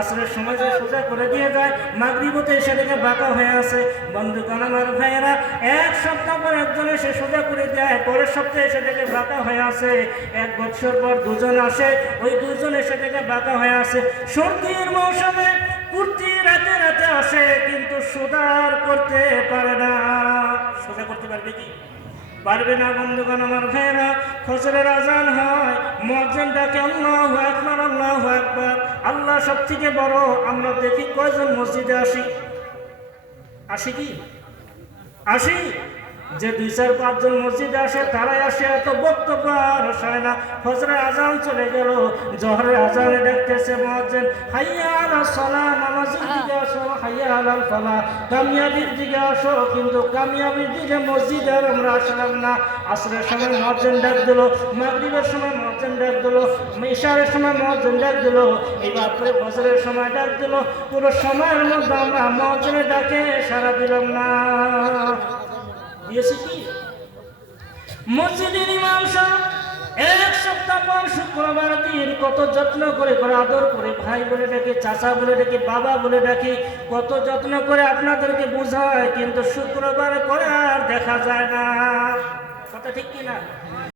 আসরের সময় যে সোজা করে দিয়ে যায়, মাগরিবতে এসে দেখে বাঁকা হয়ে আছে। বন্ধু কানামার ভাইয়েরা, এক সপ্তাহ পর একজন এসে সোজা করে দেয়, পরের সপ্তাহে এসে দেখে বাঁকা হয়ে আছে। এক বছর পর দুজন আসে, ওই দুজন এসে দেখে বাঁকা হয়ে আছে। সর্দির মৌসুমে কুর্তি রাতে রাতে আসে, কিন্তু সুদার করতে পারে না। সোজা করতে পারবে কি? পারবে না বন্ধুগণ আমার ভাইয়েরা ফসলের আজান হয় মজ্জান ডাকে আল্লাহ আল্লাহ একবার আল্লাহ সব থেকে বড় আমরা দেখি কয়জন মসজিদে আসি? আসি কি? আসি? যে দুই চার পাঁচজন মসজিদে আসে, তারাই আসে, এত বক্তব্য আর হয় না। ফজরের আজান চলে গেল জহরে আজানে দেখতেছে মহাজন হাইয়া সলা, নামাজের দিকে আসো, হাইয়া আলাল ফলা কামিয়াবির দিকে আসো, কিন্তু কামিয়াবির দিকে মসজিদে আর আমরা আসলাম না। আসরের সময় মহাজন ডাক দিল, মাগরিবের সময় মহাজন ডাক দিল ইশারের সময় মহাজন ডাক দিল, এবার পরে ফজরের সময় ডাক দিল। পুরো সময়ের মধ্যে আমরা মহাজনের ডাকে সারা দিলাম না। দিয়েছি কি? মসজিদের ইমাম সাহেব এক সপ্তাহ পর শুক্রবার দিন কত যত্ন করে করে আদর করে ভাই বলে ডাকে, চাচা বলে ডাকে, বাবা বলে ডাকে, কত যত্ন করে আপনাদেরকে বোঝায়, কিন্তু শুক্রবার করে আর দেখা যায় না। কথা ঠিক কি না?